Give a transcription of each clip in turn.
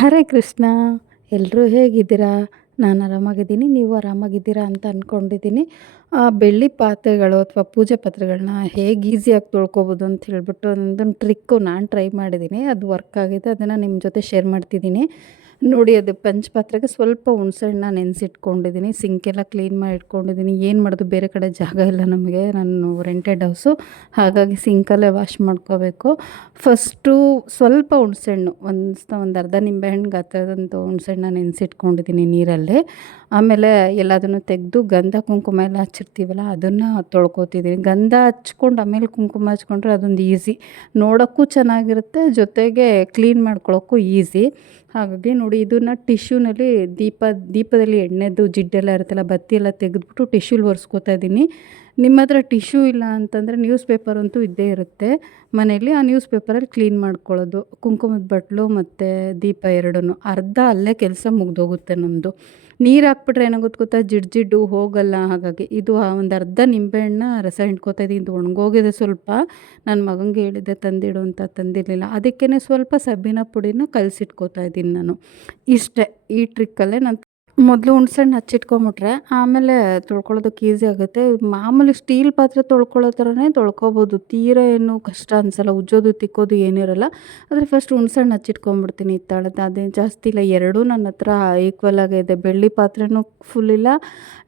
ಹರೇ ಕೃಷ್ಣ ಎಲ್ಲರೂ ಹೇಗಿದ್ದೀರಾ? ನಾನು ಆರಾಮಾಗಿದ್ದೀನಿ, ನೀವು ಆರಾಮಾಗಿದ್ದೀರಾ ಅಂತ ಅಂದ್ಕೊಂಡಿದ್ದೀನಿ ಆ ಬೆಳ್ಳಿ ಪಾತ್ರೆಗಳು ಅಥವಾ ಪೂಜೆ ಪಾತ್ರೆಗಳನ್ನ ಹೇಗೆ ಈಸಿಯಾಗಿ ತೊಳ್ಕೊಬೋದು ಅಂತ ಹೇಳ್ಬಿಟ್ಟು ಒಂದೊಂದು ಟ್ರಿಕ್ಕು ನಾನು ಟ್ರೈ ಮಾಡಿದ್ದೀನಿ. ಅದು ವರ್ಕ್ ಆಗಿದೆ, ಅದನ್ನು ನಿಮ್ಮ ಜೊತೆ ಶೇರ್ ಮಾಡ್ತಿದ್ದೀನಿ. ನೋಡಿ, ಅದು ಪಂಚಪಾತ್ರೆಗೆ ಸ್ವಲ್ಪ ಹುಣ್ಸೆಹಣ್ಣ ನೆನೆಸಿಟ್ಕೊಂಡಿದ್ದೀನಿ. ಸಿಂಕೆಲ್ಲ ಕ್ಲೀನ್ ಮಾಡಿ ಇಟ್ಕೊಂಡಿದ್ದೀನಿ ಏನು ಮಾಡೋದು? ಬೇರೆ ಕಡೆ ಜಾಗ ಇಲ್ಲ ನಮಗೆ. ನಾನು ರೆಂಟೆಡ್ ಹೌಸು ಹಾಗಾಗಿ ಸಿಂಕಲ್ಲೇ ವಾಶ್ ಮಾಡ್ಕೋಬೇಕು. ಫಸ್ಟು ಸ್ವಲ್ಪ ಹುಣ್ಸೆಹಣ್ಣು. ಒಂದು ಒಂದು ಅರ್ಧ ನಿಂಬೆಹಣ್ಣು ಗಾತ್ರದಂಥ ಹುಣ್ಸೆಹಣ್ಣ ನೆನೆಸಿಟ್ಕೊಂಡಿದ್ದೀನಿ ನೀರಲ್ಲಿ. ಆಮೇಲೆ ಎಲ್ಲದನ್ನು ತೆಗೆದು ಗಂಧ ಕುಂಕುಮ ಎಲ್ಲ ಹಚ್ಚಿರ್ತೀವಲ್ಲ, ಅದನ್ನು ತೊಳ್ಕೊತಿದ್ದೀನಿ. ಗಂಧ ಹಚ್ಕೊಂಡು ಆಮೇಲೆ ಕುಂಕುಮ ಹಚ್ಕೊಂಡ್ರೆ ಅದೊಂದು ಈಸಿ ನೋಡೋಕ್ಕೂ ಚೆನ್ನಾಗಿರುತ್ತೆ. ಜೊತೆಗೆ ಕ್ಲೀನ್ ಮಾಡ್ಕೊಳ್ಳೋಕ್ಕೂ ಈಸಿ ಹಾಗಾಗಿ ನೋಡಿ ಇದನ್ನು ಟಿಶ್ಯೂನಲ್ಲಿ ದೀಪ, ದೀಪದಲ್ಲಿ ಎಣ್ಣೆದು ಜಿಡ್ಡೆಲ್ಲ ಇರುತ್ತಲ್ಲ ಬತ್ತಿ ಎಲ್ಲ ತೆಗೆದ್ಬಿಟ್ಟು ಟಿಶ್ಯೂಲ್ ಒರೆಸ್ಕೋತಾ ಇದ್ದೀನಿ. ನಿಮ್ಮ ಹತ್ರ ಟಿಶ್ಯೂ ಇಲ್ಲ ಅಂತಂದರೆ ನ್ಯೂಸ್ ಪೇಪರ್ ಅಂತೂ ಇದ್ದೇ ಇರುತ್ತೆ. ಮನೆಯಲ್ಲಿ ಆ ನ್ಯೂಸ್ ಪೇಪರಲ್ಲಿ ಕ್ಲೀನ್ ಮಾಡ್ಕೊಳ್ಳೋದು. ಕುಂಕುಮದ ಬಟ್ಲು ಮತ್ತು ದೀಪ ಎರಡೂ ಅರ್ಧ ಅಲ್ಲೇ ಕೆಲಸ ಮುಗ್ದೋಗುತ್ತೆ ನಮ್ಮದು ನೀರು ಹಾಕ್ಬಿಟ್ರೆ ಏನಾಗುತ್ತೆ ಗೊತ್ತಾ ಜಿಡ್ ಜಿಡ್ಡು ಹೋಗಲ್ಲ. ಹಾಗಾಗಿ ಇದು ಒಂದು ಅರ್ಧ ನಿಂಬೆಹಣ್ಣ ರಸ ಹಿಂಡ್ಕೊತಾ ಇದ್ದೀನಿ ಇದು ಒಣಗೋಗಿದೆ ಸ್ವಲ್ಪ. ನನ್ನ ಮಗನಿಗೆ ಹೇಳಿದೆ ತಂದಿಡು ಅಂತ ತಂದಿರಲಿಲ್ಲ. ಅದಕ್ಕೇ ಸ್ವಲ್ಪ ಸಬ್ಬಿನ ಪುಡಿನ ಕಲಸಿಟ್ಕೋತಾ ಇದ್ದೀನಿ ನಾನು. ಇಷ್ಟೇ ಈ ಟ್ರಿಕ್ಕಲ್ಲೇ ನಾನು ಮೊದಲು ಹುಣ್ಸೆಹಣ್ಣು ಹಚ್ಚಿಟ್ಕೊಂಬಿಟ್ರೆ ಆಮೇಲೆ ತೊಳ್ಕೊಳ್ಳೋದಕ್ಕೆ ಈಸಿ ಆಗುತ್ತೆ. ಮಾಮೂಲಿ ಸ್ಟೀಲ್ ಪಾತ್ರೆ ತೊಳ್ಕೊಳ್ಳೋ ಥರನೇ ತೊಳ್ಕೊಬೋದು. ತೀರ ಏನು ಕಷ್ಟ ಅನಿಸಲ್ಲ. ಉಜ್ಜೋದು, ತಿಕ್ಕೋದು ಏನಿರಲ್ಲ ಆದರೆ ಫಸ್ಟ್ ಹುಣ್ಸೆಹಣ್ಣು ಹಚ್ಚಿಟ್ಕೊಂಬಿಡ್ತೀನಿ ಹಿತ್ತಾಳದ್ದು ಅದೇನು ಜಾಸ್ತಿ ಇಲ್ಲ. ಎರಡೂ ನನ್ನ ಹತ್ರ ಈಕ್ವಲ್ ಆಗಿದೆ ಬೆಳ್ಳಿ ಪಾತ್ರೆನೂ ಫುಲ್ ಇಲ್ಲ.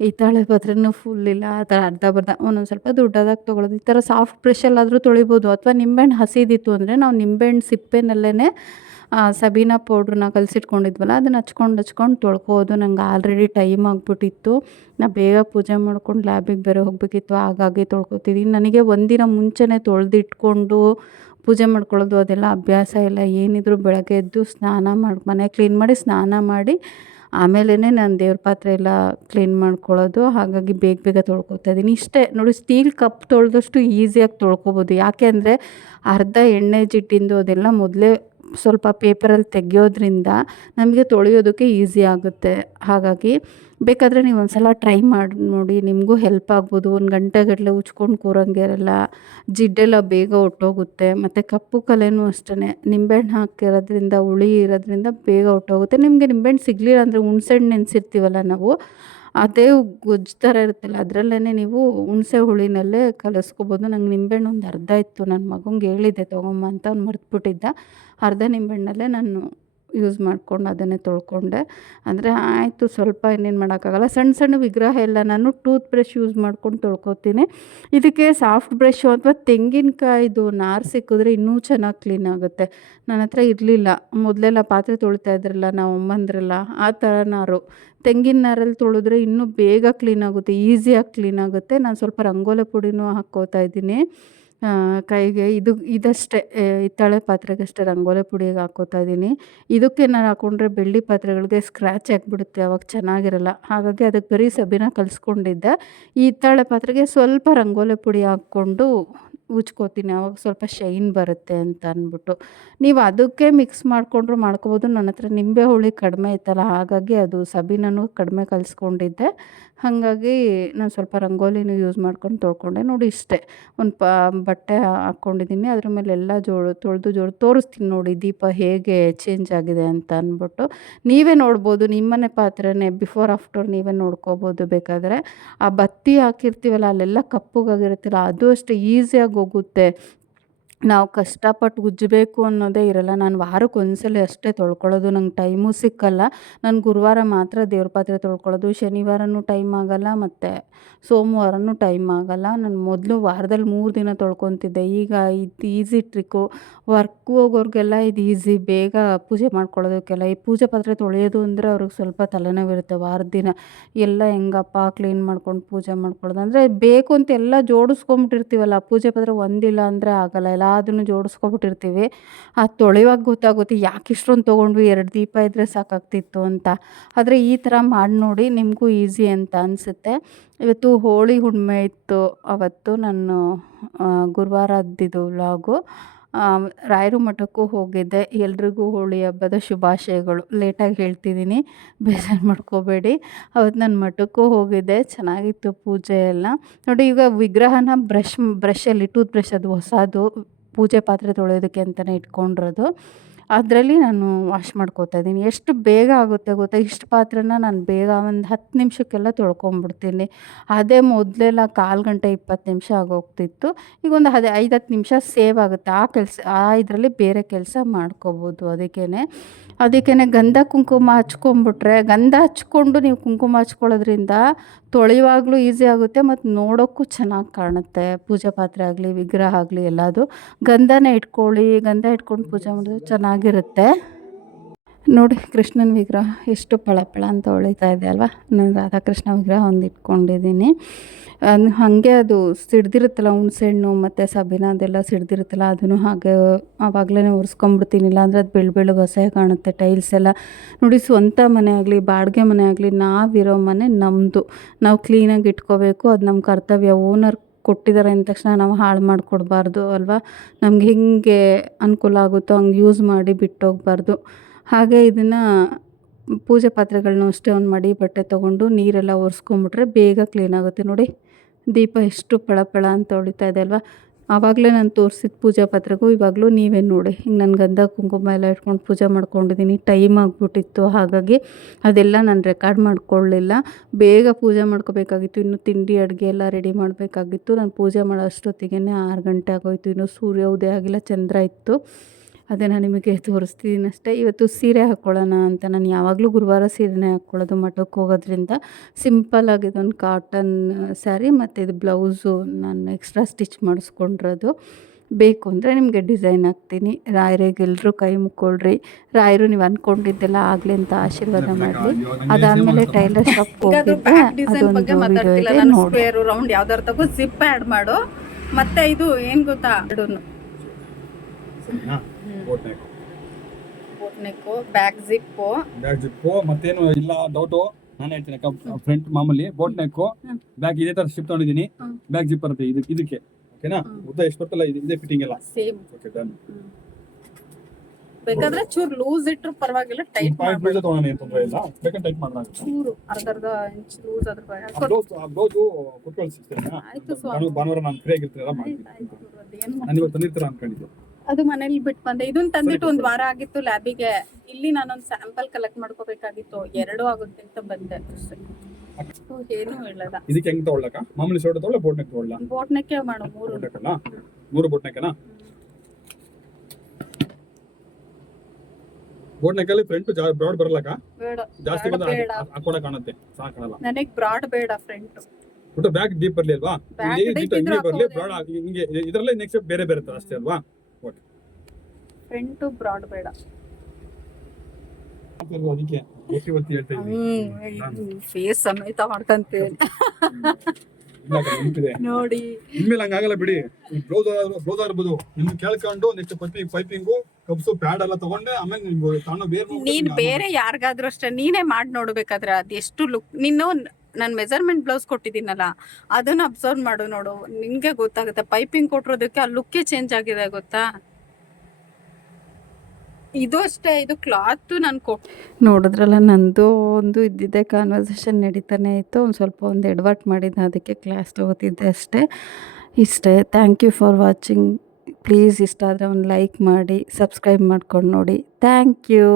ಹಿತ್ತಾಳೆ ಪಾತ್ರೆನೂ ಫುಲ್ ಇಲ್ಲ. ಆ ಥರ ಅರ್ಧ ಬರ್ಧ. ಒಂದೊಂದು ಸ್ವಲ್ಪ ದೊಡ್ಡದಾಗಿ ತೊಗೊಳೋದು. ಈ ಥರ ಸಾಫ್ಟ್ ಬ್ರಷಲ್ಲಾದರೂ ತೊಳಿಬೋದು. ಅಥವಾ ನಿಂಬೆಹಣ್ಣು ಹಸಿದಿತ್ತು ಅಂದರೆ ನಾವು ನಿಂಬೆಹಣ್ಣು ಸಿಪ್ಪೆನಲ್ಲೇ ಸಬೀನಾ ಪೌಡ್ರನ್ನ ಕಲಸಿಟ್ಕೊಂಡಿದ್ವಲ್ಲ, ಅದನ್ನು ಹಚ್ಕೊಂಡು ಹಚ್ಕೊಂಡು ತೊಳ್ಕೋದು ನಂಗೆ ಆಲ್ರೆಡಿ ಟೈಮ್ ಆಗಿಬಿಟ್ಟಿತ್ತು. ನಾ ಬೇಗ ಪೂಜೆ ಮಾಡ್ಕೊಂಡು ಲ್ಯಾಬಿಗೆ ಬೇರೆ ಹೋಗಬೇಕಿತ್ತು, ಹಾಗಾಗಿ ತೊಳ್ಕೊತಿದ್ದೀನಿ ನನಗೆ ಒಂದಿನ ಮುಂಚೆನೇ ತೊಳೆದಿಟ್ಕೊಂಡು ಪೂಜೆ ಮಾಡ್ಕೊಳ್ಳೋದು ಅದೆಲ್ಲ ಅಭ್ಯಾಸ ಇಲ್ಲ. ಏನಿದ್ರು ಬೆಳಗ್ಗೆ ಎದ್ದು ಸ್ನಾನ ಮಾಡಿ, ಮನೆ ಕ್ಲೀನ್ ಮಾಡಿ ಸ್ನಾನ ಮಾಡಿ ಆಮೇಲೆ ನಾನು ದೇವ್ರ ಪಾತ್ರೆ ಎಲ್ಲ ಕ್ಲೀನ್ ಮಾಡ್ಕೊಳ್ಳೋದು. ಹಾಗಾಗಿ ಬೇಗ ಬೇಗ ತೊಳ್ಕೊತಾ ಇದ್ದೀನಿ ಇಷ್ಟೇ, ನೋಡಿ ಸ್ಟೀಲ್ ಕಪ್ ತೊಳೆದಷ್ಟು ಈಸಿಯಾಗಿ ತೊಳ್ಕೊಬೋದು. ಯಾಕೆ ಅಂದರೆ ಅರ್ಧ ಎಣ್ಣೆ ಜಿಡ್ಡಿಂದು ಅದೆಲ್ಲ ಮೊದಲೇ ಸ್ವಲ್ಪ ಪೇಪರಲ್ಲಿ ತೆಗೆಯೋದ್ರಿಂದ ನಮಗೆ ತೊಳೆಯೋದಕ್ಕೆ ಈಸಿ ಆಗುತ್ತೆ. ಹಾಗಾಗಿ ಬೇಕಾದರೆ ನೀವು ಒಂದು ಸಲ ಟ್ರೈ ಮಾಡಿ, ನೋಡಿ ನಿಮಗೂ ಹೆಲ್ಪ್ ಆಗ್ಬೋದು. ಒಂದು ಗಂಟೆಗಟ್ಟಲೆ ಉಚ್ಕೊಂಡು ಕೂರಂಗೆ ಇರಲ್ಲ. ಜಿಡ್ಡೆಲ್ಲ ಬೇಗ ಒಟ್ಟೋಗುತ್ತೆ. ಮತ್ತು ಕಪ್ಪು ಕಲೆಯೂ ಅಷ್ಟೇ ನಿಂಬೆಹಣ್ಣು ಹಾಕಿರೋದ್ರಿಂದ, ಹುಳಿ ಇರೋದ್ರಿಂದ ಬೇಗ ಒಟ್ಟೋಗುತ್ತೆ. ನಿಮಗೆ ನಿಂಬೆಹಣ್ಣು ಸಿಗಲಿಲ್ಲ ಅಂದರೆ ಹುಣ್ಸೆಹಣ್ಣು ನೆನೆಸಿರ್ತೀವಲ್ಲ ನಾವು. ಅದೇ ಗೊಜ್ಜು ಥರ ಇರುತ್ತಲ್ಲ ಅದರಲ್ಲೇ ನೀವು ಹುಣಸೆ ಹುಳಿನಲ್ಲೇ ಕಲಸ್ಕೋಬೋದು. ನಂಗೆ ನಿಂಬೆಹಣ್ಣು ಒಂದು ಅರ್ಧ ಇತ್ತು ನನ್ನ ಮಗಂಗೆ ಹೇಳಿದ್ದೆ, ತೊಗೊಂಬ ಅಂತ ಅವ್ನು ಮರೆತುಬಿಟ್ಟಿದ್ದ. ಅರ್ಧ ನಿಂಬೆಹಣ್ಣಲ್ಲೇ ನಾನು ಯೂಸ್ ಮಾಡಿಕೊಂಡು ಅದನ್ನೇ ತೊಳ್ಕೊಂಡೆ. ಅಂದರೆ ಆಯಿತು ಸ್ವಲ್ಪ ಇನ್ನೇನು ಮಾಡೋಕ್ಕಾಗಲ್ಲ. ಸಣ್ಣ ಸಣ್ಣ ವಿಗ್ರಹ ಎಲ್ಲ ನಾನು ಟೂತ್ ಬ್ರಷ್ ಯೂಸ್ ಮಾಡ್ಕೊಂಡು ತೊಳ್ಕೊತೀನಿ. ಇದಕ್ಕೆ ಸಾಫ್ಟ್ ಬ್ರಷು ಅಥವಾ ತೆಂಗಿನಕಾಯಿದು ನಾರು ಸಿಕ್ಕಿದ್ರೆ ಇನ್ನೂ ಚೆನ್ನಾಗಿ ಕ್ಲೀನ್ ಆಗುತ್ತೆ. ನನ್ನ ಹತ್ರ ಇರಲಿಲ್ಲ. ಮೊದಲೆಲ್ಲ ಪಾತ್ರೆ ತೊಳಿತಾ ಇದ್ರಲ್ಲ, ನಾವು ಅಮ್ಮಂದ್ರಲ್ಲ, ಆ ಥರ ನಾರು. ತೆಂಗಿನ ನಾರಲ್ಲಿ ತೊಳೆದ್ರೆ ಇನ್ನೂ ಬೇಗ ಕ್ಲೀನ್ ಆಗುತ್ತೆ ಈಸಿಯಾಗಿ ಕ್ಲೀನ್ ಆಗುತ್ತೆ. ನಾನು ಸ್ವಲ್ಪ ರಂಗೋಲೆ ಪುಡಿನೂ ಹಾಕ್ಕೋತಾ ಇದ್ದೀನಿ. ಕೈಗೆ ಇದು, ಇದಷ್ಟೇ ಹಿತ್ತಾಳೆ ಪಾತ್ರೆಗಷ್ಟೇ ರಂಗೋಲಿ ಪುಡಿಗೆ ಹಾಕೋತಾ ಇದ್ದೀನಿ ಇದಕ್ಕೆ ನಾನು ಹಾಕ್ಕೊಂಡ್ರೆ ಬೆಳ್ಳಿ ಪಾತ್ರೆಗಳಿಗೆ ಸ್ಕ್ರ್ಯಾಚ್ ಆಗಿಬಿಡುತ್ತೆ, ಅವಾಗ ಚೆನ್ನಾಗಿರಲ್ಲ. ಹಾಗಾಗಿ ಅದಕ್ಕೆ ಬರೀ ಸಬೀನ ಕಲಿಸ್ಕೊಂಡಿದ್ದೆ. ಈ ಹಿತ್ತಾಳೆ ಪಾತ್ರೆಗೆ ಸ್ವಲ್ಪ ರಂಗೋಲಿ ಪುಡಿ ಹಾಕ್ಕೊಂಡು ಉಜ್ಕೋತೀನಿ, ಅವಾಗ ಸ್ವಲ್ಪ ಶೈನ್ ಬರುತ್ತೆ ಅಂತ ಅಂದ್ಬಿಟ್ಟು. ನೀವು ಅದಕ್ಕೆ ಮಿಕ್ಸ್ ಮಾಡಿಕೊಂಡ್ರು ಮಾಡ್ಕೊಬೋದು. ನನ್ನ ಹತ್ರ ನಿಂಬೆ ಹುಳಿ ಕಡಿಮೆ ಇತ್ತಲ್ಲ ಹಾಗಾಗಿ ಅದು ಸಬೀನೂ ಕಡಿಮೆ ಕಲಿಸ್ಕೊಂಡಿದ್ದೆ. ಹಾಗಾಗಿ ನಾನು ಸ್ವಲ್ಪ ರಂಗೋಲಿನೂ ಯೂಸ್ ಮಾಡ್ಕೊಂಡು ತೊಳ್ಕೊಂಡೆ. ನೋಡಿ ಇಷ್ಟೇ, ಒಂದು ಪ, ಬಟ್ಟೆ ಹಾಕ್ಕೊಂಡಿದ್ದೀನಿ. ಅದ್ರ ಮೇಲೆ ಎಲ್ಲ ಜೋಳು, ತೊಳೆದು ಜೋಳು ತೋರಿಸ್ತೀನಿ ನೋಡಿ ದೀಪ ಹೇಗೆ ಚೇಂಜ್ ಆಗಿದೆ ಅಂತ ಅಂದ್ಬಿಟ್ಟು. ನೀವೇ ನೋಡ್ಬೋದು, ನಿಮ್ಮನೆ ಪಾತ್ರೆನೇ ಬಿಫೋರ್ ಆಫ್ಟರ್ ನೀವೇ ನೋಡ್ಕೋಬೋದು ಬೇಕಾದರೆ. ಆ ಬತ್ತಿ ಹಾಕಿರ್ತೀವಲ್ಲ, ಅಲ್ಲೆಲ್ಲ ಕಪ್ಪಗಾಗಿರುತ್ತಲ್ಲ, ಅದು ಅಷ್ಟೇ ಈಸಿಯಾಗಿ ಹೋಗುತ್ತೆ. ನಾವು ಕಷ್ಟಪಟ್ಟು ಉಜ್ಜಬೇಕು ಅನ್ನೋದೇ ಇರಲ್ಲ. ನಾನು ವಾರಕ್ಕೆ ಒಂದ್ಸಲ ಅಷ್ಟೇ ತೊಳ್ಕೊಳ್ಳೋದು. ನಂಗೆ ಟೈಮು ಸಿಕ್ಕಲ್ಲ. ನಾನು ಗುರುವಾರ ಮಾತ್ರ ದೇವ್ರ ಪಾತ್ರೆ ತೊಳ್ಕೊಳ್ಳೋದು. ಶನಿವಾರನೂ ಟೈಮ್ ಆಗಲ್ಲ, ಮತ್ತು ಸೋಮವಾರನೂ ಟೈಮ್ ಆಗಲ್ಲ. ನಾನು ಮೊದಲು ವಾರದಲ್ಲಿ ಮೂರು ದಿನ ತೊಳ್ಕೊತಿದ್ದೆ. ಈಗ ಇದು ಈಸಿ ಟ್ರಿಕ್ಕು. ವರ್ಕ್ ಹೋಗೋರಿಗೆಲ್ಲ ಇದು ಈಸಿ. ಬೇಗ ಪೂಜೆ ಮಾಡ್ಕೊಳ್ಳೋದಕ್ಕೆಲ್ಲ. ಈ ಪೂಜೆ ಪಾತ್ರೆ ತೊಳೆಯೋದು ಅಂದರೆ ಅವ್ರಿಗೆ ಸ್ವಲ್ಪ ತಲೆನೋವಿರುತ್ತೆ ವಾರದ ದಿನ. ಎಲ್ಲ ಹೆಂಗಪ್ಪ ಕ್ಲೀನ್ ಮಾಡ್ಕೊಂಡು ಪೂಜೆ ಮಾಡ್ಕೊಳ್ಳೋದು. ಅಂದರೆ ಬೇಕು ಅಂತ ಎಲ್ಲ ಜೋಡಿಸ್ಕೊಂಬಿಟ್ಟಿರ್ತೀವಲ್ಲ. ಪೂಜೆ ಪಾತ್ರೆ ಒಂದಿಲ್ಲ ಅಂದರೆ ಆಗಲ್ಲ. ಎಲ್ಲ ಅದನ್ನು ಜೋಡಿಸ್ಕೊಬಿಟ್ಟಿರ್ತೀವಿ. ಆ ತೊಳೆಯುವಾಗ ಗೊತ್ತಾಗುತ್ತೆ ಯಾಕೆ ಇಷ್ಟೊಂದು ತೊಗೊಂಡ್ವಿ, ಎರಡು ದೀಪ ಇದ್ದರೆ ಸಾಕಾಗ್ತಿತ್ತು ಅಂತ. ಆದರೆ ಈ ಥರ ಮಾಡಿ ನೋಡಿ ನಿಮಗೂ ಈಸಿ ಅಂತ ಅನಿಸುತ್ತೆ. ಇವತ್ತು ಹೋಳಿ ಹುಣ್ಣಿಮೆ ಇತ್ತು. ಅವತ್ತು ನಾನು ಗುರುವಾರ ಲಾಗು ರಾಯರು ಮಠಕ್ಕೂ ಹೋಗಿದ್ದೆ. ಎಲ್ರಿಗೂ ಹೋಳಿ ಹಬ್ಬದ ಶುಭಾಶಯಗಳು. ಲೇಟಾಗಿ ಹೇಳ್ತಿದ್ದೀನಿ. ಬೇಜಾರು ಮಾಡ್ಕೋಬೇಡಿ. ಅವತ್ತು ನಾನು ಮಠಕ್ಕೂ ಹೋಗಿದ್ದೆ. ಚೆನ್ನಾಗಿತ್ತು ಪೂಜೆ ಎಲ್ಲ. ನೋಡಿ, ಈಗ ವಿಗ್ರಹನ ಬ್ರಷ್, ಬ್ರಷಲ್ಲಿ ಟೂತ್ ಬ್ರಷ್ ಅದು ಹೊಸದು. ಪೂಜೆ ಪಾತ್ರೆ ತೊಳೆಯೋದಕ್ಕೆ ಅಂತಲೇ ಇಟ್ಕೊಂಡಿರೋದು. ಅದರಲ್ಲಿ ನಾನು ವಾಶ್ ಮಾಡ್ಕೋತಾ ಇದ್ದೀನಿ. ಎಷ್ಟು ಬೇಗ ಆಗುತ್ತೆ ಗೊತ್ತಾ? ಇಷ್ಟು ಪಾತ್ರೆನ ನಾನು ಬೇಗ ಒಂದು ಹತ್ತು ನಿಮಿಷಕ್ಕೆಲ್ಲ ತೊಳ್ಕೊಂಬಿಡ್ತೀನಿ. ಅದೇ ಮೊದಲೆಲ್ಲ ಕಾಲು ಗಂಟೆ ಇಪ್ಪತ್ತು ನಿಮಿಷ ಆಗೋಗ್ತಿತ್ತು. ಈಗ ಒಂದು ಅದೇ ಐದು ಹತ್ತು ನಿಮಿಷ ಸೇವ್ ಆಗುತ್ತೆ. ಆ ಕೆಲಸ, ಆ ಇದರಲ್ಲಿ ಬೇರೆ ಕೆಲಸ ಮಾಡ್ಕೋಬೋದು ಅದಕ್ಕೇ ಅದಕ್ಕೇ ಗಂಧ ಕುಂಕುಮ ಹಚ್ಕೊಂಬಿಟ್ರೆ, ಗಂಧ ಹಚ್ಕೊಂಡು ನೀವು ಕುಂಕುಮ ಹಚ್ಕೊಳ್ಳೋದ್ರಿಂದ ತೊಳೆಯುವಾಗಲೂ ಈಸಿ ಆಗುತ್ತೆ, ಮತ್ತು ನೋಡೋಕ್ಕೂ ಚೆನ್ನಾಗಿ ಕಾಣುತ್ತೆ. ಪೂಜಾ ಪಾತ್ರೆ ಆಗಲಿ, ವಿಗ್ರಹ ಆಗಲಿ ಎಲ್ಲದು. ಗಂಧನೇ ಇಟ್ಕೊಳ್ಳಿ, ಗಂಧ ಇಟ್ಕೊಂಡು ಪೂಜೆ ಮಾಡಿದ್ರೆ ಚೆನ್ನಾಗಿರುತ್ತೆ. ನೋಡಿ, ಕೃಷ್ಣನ ವಿಗ್ರಹ ಎಷ್ಟು ಪಳ ಪಳ ಅಂತ ಹೊಳಿತಾ ಇದೆ ಅಲ್ವಾ? ನಾನು ರಾಧಾಕೃಷ್ಣ ವಿಗ್ರಹ ಒಂದು ಇಟ್ಕೊಂಡಿದ್ದೀನಿ. ಹಾಗೆ ಅದು ಸಿಡ್ದಿರುತ್ತಲ್ಲ ಹುಣ್ಸೆಹಣ್ಣು ಮತ್ತು ಸಬೀನ ಅದೆಲ್ಲ ಸಿಡ್ದಿರುತ್ತಲ್ಲ, ಅದನ್ನು ಹಾಗೆ ಆವಾಗಲೇ ಒರೆಸ್ಕೊಂಬಿಡ್ತೀನಿ ಇಲ್ಲಾಂದರೆ ಅದು ಬೆಳ್ಳು ಬೆಳ್ಳಗೆ ಹೊಸ ಕಾಣುತ್ತೆ ಟೈಲ್ಸ್ ಎಲ್ಲ. ನೋಡಿ, ಸ್ವಂತ ಮನೆ ಆಗಲಿ, ಬಾಡಿಗೆ ಮನೆ ಆಗಲಿ, ನಾವಿರೋ ಮನೆ ನಮ್ಮದು ನಾವು ಕ್ಲೀನಾಗಿ ಇಟ್ಕೋಬೇಕು, ಅದು ನಮ್ಮ ಕರ್ತವ್ಯ. ಓನರ್ ಕೊಟ್ಟಿದ್ದಾರೆ ಅಂದ ತಕ್ಷಣ ನಾವು ಹಾಳು ಮಾಡಿಕೊಡ್ಬಾರ್ದು ಅಲ್ವಾ? ನಮ್ಗೆ ಹೆಂಗೆ ಅನುಕೂಲ ಆಗುತ್ತೋ ಹಂಗೆ ಯೂಸ್ ಮಾಡಿ ಬಿಟ್ಟೋಗ್ಬಾರ್ದು. ಹಾಗೆ ಇದನ್ನು ಪೂಜೆ ಪಾತ್ರೆಗಳನ್ನೂ ಅಷ್ಟೇ ಒಂದು ಮಡಿ ಬಟ್ಟೆ ತೊಗೊಂಡು ನೀರೆಲ್ಲ ಒರೆಸ್ಕೊಂಬಿಟ್ರೆ ಬೇಗ ಕ್ಲೀನ್ ಆಗುತ್ತೆ ನೋಡಿ. ದೀಪ ಎಷ್ಟು ಪಳ ಪಳ ಅಂತ ಹೊಳಿತಾ ಇದೆ ಅಲ್ವಾ? ಆವಾಗಲೇ ನಾನು ತೋರಿಸಿದ ಪೂಜಾ ಪಾತ್ರೆಗೂ ಇವಾಗಲೂ ನೀವೇ ನೋಡಿ. ಹಿಂಗೆ ನನ್ನ ಗಂಧ ಕುಂಕುಮ ಎಲ್ಲ ಇಟ್ಕೊಂಡು ಪೂಜೆ ಮಾಡ್ಕೊಂಡಿದ್ದೀನಿ ಟೈಮ್ ಆಗಿಬಿಟ್ಟಿತ್ತು ಹಾಗಾಗಿ ಅದೆಲ್ಲ ನಾನು ರೆಕಾರ್ಡ್ ಮಾಡ್ಕೊಳ್ಳಿಲ್ಲ ಬೇಗ ಪೂಜೆ ಮಾಡ್ಕೋಬೇಕಾಗಿತ್ತು. ಇನ್ನು ತಿಂಡಿ, ಅಡುಗೆ ಎಲ್ಲ ರೆಡಿ ಮಾಡಬೇಕಾಗಿತ್ತು. ನಾನು ಪೂಜೆ ಮಾಡೋ ಅಷ್ಟೊತ್ತಿಗೆ ಆರು ಗಂಟೆ ಆಗೋಯ್ತು. ಇನ್ನು ಸೂರ್ಯ ಉದಯ ಆಗಿಲ್ಲ, ಚಂದ್ರ ಇತ್ತು. ಅದೇ ನಾನು ನಿಮಗೆ ತೋರಿಸ್ತಿದ್ದೀನಿ ಅಷ್ಟೇ. ಇವತ್ತು ಸೀರೆ ಹಾಕ್ಕೊಳ್ಳೋಣ ಅಂತ ನಾನು ಯಾವಾಗಲೂ ಗುರುವಾರ ಸೀರೆನೇ ಹಾಕ್ಕೊಳ್ಳೋದು ಮಠಕ್ಕೆ ಹೋಗೋದ್ರಿಂದ ಸಿಂಪಲ್ ಆಗಿದೊಂದು ಕಾಟನ್ ಸ್ಯಾರಿ ಮತ್ತು ಇದು ಬ್ಲೌಸು ನಾನು ಎಕ್ಸ್ಟ್ರಾ ಸ್ಟಿಚ್ ಮಾಡಿಸ್ಕೊಂಡಿರೋದು. ಬೇಕು ಅಂದರೆ ನಿಮಗೆ ಡಿಸೈನ್ ಹಾಕ್ತೀನಿ. ರಾಯರಿಗೆಲ್ಲರೂ ಕೈ ಮುಕ್ಕೊಳ್ರಿ. ರಾಯರು ನೀವು ಅಂದ್ಕೊಂಡಿದ್ದೆಲ್ಲ ಆಗಲಿ ಅಂತ ಆಶೀರ್ವಾದ ಮಾಡಿ ಅದಾದಮೇಲೆ ಟೈಲರ್ ಶಾಪ್ ರೌಂಡ್ ಯಾವ್ದಾರ ತಗೋ ಜಿಪ್ ಆ್ಯಡ್ ಮಾಡು. ಮತ್ತೆ ಇದು ಏನ್ ಗೊತ್ತಾ? ಸರಿನಾ boat neck boat neck back zip back zip ಮತ್ತೇನು ಇಲ್ಲ ಡೌಟ್ ನಾನು ಹೇಳ್ತೀನಿ ಫ್ರಂಟ್ ಮಾಮೂಲಿ. ಬೋಟ್ ನೆಕ್ ಬ್ಯಾಕ್ ಬ್ಯಾಗ್ ಇದೇ ತರ ಶಿಫ್ಟ್ ತಗೊಂಡಿದ್ದೀನಿ. ಬ್ಯಾಕ್ ಜಿಪ್ ಬರುತ್ತೆ ಇದಕ್ಕೆ. ಇದಕ್ಕೆ ಓಕೆನಾ ಉದ್ದ ಎಷ್ಟು ಬರ್ತಲ್ಲ ಇದು- ಇದೇ ಫಿಟ್ಟಿಂಗ್ ಎಲ್ಲ. ಸೇಮ್ ಓಕೆ ಡನ್ ಬೇಕಾದ್ರೆ ಚೂರ್ ಲೂಸ್ ಇಟ್ರು ಪರವಾಗಿಲ್ಲ ಟೈಟ್ ಪಾಯಿಂಟ್ ಬೀಜ ತಗೊಳ್ಳೋಣ ಏನು ತೊಂದರೆ ಇಲ್ಲ. ಬೇಕಾದ್ರೆ ಟೈಟ್ ಮಾಡೋಣ ಚೂರು ಅರ್ಧ ಅರ್ಧ ಇಂಚ್ ಲೂಸ್ ಅದ್ರ ಬ್ಲೌಸ್ ಬ್ಲೌಸು ಕುತ್ಕೊಳ್ಳಿ ಸಿಗ್ತೀರಾ ಆಯ್ತು ಸ್ವಾಮಿ. ಭಾನುವಾರ ನಾನು ಫ್ರೀ ಆಗಿರ್ತೀರಲ್ಲ ಮಾಡಿ ಆಯ್ತು, ಆಯ್ತು ಗುರು, ಅದೇನ್ ನಾನು ಇವತ್ತು ತಂದಿರ್ತೀರ ಅನ್ಕೊಂಡಿದ್ದೆ ಅದು ಮನೇಲಿ ಬಿಟ್ಟು ಬಂದೆ. ಇದನ್ನ ತಂದಿಟ್ಟು ಒಂದ್ ವಾರ ಆಗಿತ್ತು ಲ್ಯಾಬಿಗೆ. ಇಲ್ಲಿ ನಾನೊಂದ್ ಸ್ಯಾಂಪಲ್ ಕಲೆಕ್ಟ್ ಮಾಡ್ಕೋಬೇಕಾಗಿತ್ತು. ಎರಡು ಆಗುತ್ತೆ ಅಂತ ಬಂದೆ. ಅಷ್ಟೇ ಏನೂ ಹೇಳಲ್ಲ. ಇದಕ್ಕೆ ಹೆಂಗ್ ತಗೊಳ್ಳಕ ಮಾಮೂಲಿ ಶರ್ಟ್ ತಗೊಳ್ಳ ಬೋಟ್ ನೆಕ್ ತಗೊಳ್ಳ? ಬೋಟ್ ನೆಕ್ಕೆ ಮಾಡು ಮೂರು. ಬೋಟ್ ನೆಕ್ ಮೂರು ಬೋಟ್ ನೆಕ್ಕನಾ ಬೋಟ್ ನೆಕ್ಕಲ್ಲಿ ಫ್ರಂಟ್ ಬ್ರಾಡ್ ಬರಲಕ ಜಾಸ್ತಿ ಬಂದ್ರೆ ಬೇಡ. ಕಾಣುತ್ತೆ. ಸಾಕಾಗಲ್ಲ. ನನಗ್ ಬ್ರಾಡ್ ಬೇಡ ಫ್ರಂಟ್ ಒಟ್ಟು ಬ್ಯಾಗ್ ಡೀಪ್ ಬರ್ಲಿ ಅಲ್ವಾ? ಇದ್ರೆ ಬರ್ಲಿ ಬ್ರಾಡ್ ಹಿಂಗೆ ಇದರಲ್ಲೇ ನೆಕ್ಸ್ಟ್ ಬೇರೆ ಬೇರೆ ತರ ಅಷ್ಟೇ ಅಲ್ವಾ? ಫ್ರಂಟ್ ಬ್ರಾಡ್ ಬೇಡ. ಫೇಸ್ ಸಮೇತ ಮಾಡ್ಕೊಂತೀನಿ ನೋಡಿ. ಇನ್ಮೇಲೆ ಹಂಗಾಗಲ್ಲ ಬಿಡಿ. ಈ ಬ್ಲೌಸ್ ಬ್ಲೌಸ್ ಇರ್ಬೋದು. ನಿಮ್ಗೆ ಕೇಳ್ಕೊಂಡು next piping piping cups pad ಎಲ್ಲ ತಗೊಂಡೆ ಆಮೇಲೆ ನಿಮ್ಗೆ ತಾನು ಬೇರೆ ನೀನ್ ಬೇರೆ ಯಾರಿಗಾದ್ರೂ ಅಷ್ಟೇ ನೀನೇ ಮಾಡಿ ನೋಡ್ಬೇಕಾದ್ರೆ ಅದೆಷ್ಟು ಎಷ್ಟು ಲುಕ್ ನೀನು ನಾನು ಮೆಜರ್ಮೆಂಟ್ ಬ್ಲೌಸ್ ಕೊಟ್ಟಿದ್ದೀನಲ್ಲ ಅದನ್ನ ಅಬ್ಸರ್ವ್ ಮಾಡು ನೋಡು. ನಿನ್ಗೆ ಗೊತ್ತಾಗುತ್ತೆ. ಪೈಪಿಂಗ್ ಕೊಟ್ಟಿರೋದಕ್ಕೆ ಆ ಲುಕ್ಕೇ ಚೇಂಜ್ ಆಗಿದೆ ಗೊತ್ತಾ? ಇದು ಅಷ್ಟೇ, ಇದು ಕ್ಲಾತ್ ನಾನು ಕೊ ನೋಡಿದ್ರಲ್ಲ, ನಂದು ಒಂದು ಇದ್ದಿದ್ದೆ ಕಾನ್ವರ್ಸೇಷನ್ ನಡೀತಾನೆ ಇತ್ತು. ಒಂದು ಸ್ವಲ್ಪ ಒಂದು ಎಡ್ವರ್ಟ್ ಮಾಡಿದ್ದೆ ಅದಕ್ಕೆ ಕ್ಲಾಸ್ ತಗೋತಿದ್ದೆ ಅಷ್ಟೇ. ಇಷ್ಟೇ. Thank you for watching please ಇಷ್ಟ ಆದರೆ ಒಂದು ಲೈಕ್ ಮಾಡಿ ಸಬ್ಸ್ಕ್ರೈಬ್ ಮಾಡ್ಕೊಂಡು ನೋಡಿ. Thank you